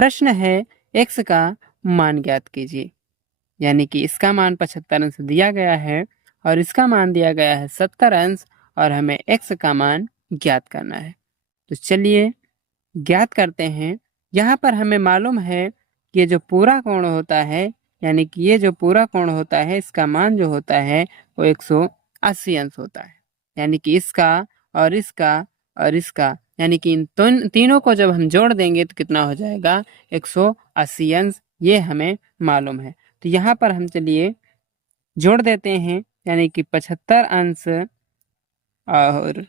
प्रश्न है x का मान ज्ञात कीजिए। यानी कि इसका मान 75 अंश दिया गया है और इसका मान दिया गया है 70 अंश और हमें x का मान ज्ञात करना है। तो चलिए ज्ञात करते हैं। यहाँ पर हमें मालूम है कि ये जो पूरा कोण होता है, यानी कि ये जो पूरा कोण होता है, इसका मान जो होता है वो 180 अंश होता है। यानी कि इसका और इसका और इसका, यानी कि इन तीनों को जब हम जोड़ देंगे तो कितना हो जाएगा, 180 अंश। ये हमें मालूम है। तो यहाँ पर हम चलिए जोड़ देते हैं, यानी कि 75 अंश और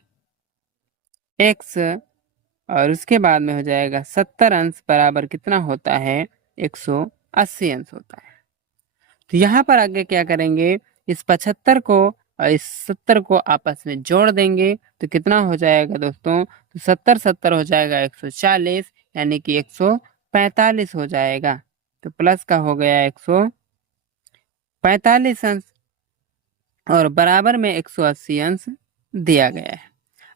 x और उसके बाद में हो जाएगा 70 अंश बराबर कितना होता है, 180 अंश होता है। तो यहाँ पर आगे क्या करेंगे, इस 75 को और इस 70 को आपस में जोड़ देंगे तो कितना हो जाएगा दोस्तों, तो 70 70 हो जाएगा 140, यानी कि 145 हो जाएगा। तो प्लस का हो गया 145 अंश और बराबर में 180 अंश दिया गया है।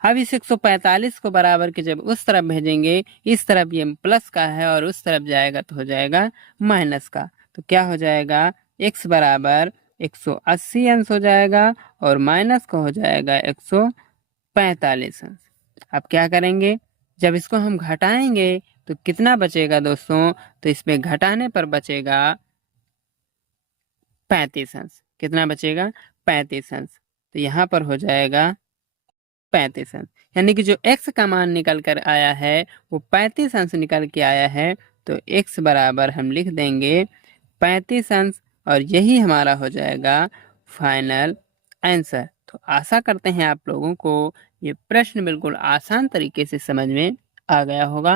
अब इस 145 को बराबर के जब उस तरफ भेजेंगे, इस तरफ ये प्लस का है और उस तरफ जाएगा तो हो जाएगा माइनस का। तो क्या हो जाएगा, x बराबर 180 अंश हो जाएगा और माइनस का हो जाएगा 145 अंश। अब क्या करेंगे, जब इसको हम घटाएंगे तो कितना बचेगा दोस्तों, तो इसमें घटाने पर बचेगा 35 अंश। कितना बचेगा, 35 अंश। तो यहाँ पर हो जाएगा 35 अंश, यानी कि जो x का मान निकल कर आया है वो 35 अंश निकल के आया है। तो x बराबर हम लिख देंगे 35 अंश और यही हमारा हो जाएगा फाइनल आंसर। तो आशा करते हैं आप लोगों को ये प्रश्न बिल्कुल आसान तरीके से समझ में आ गया होगा।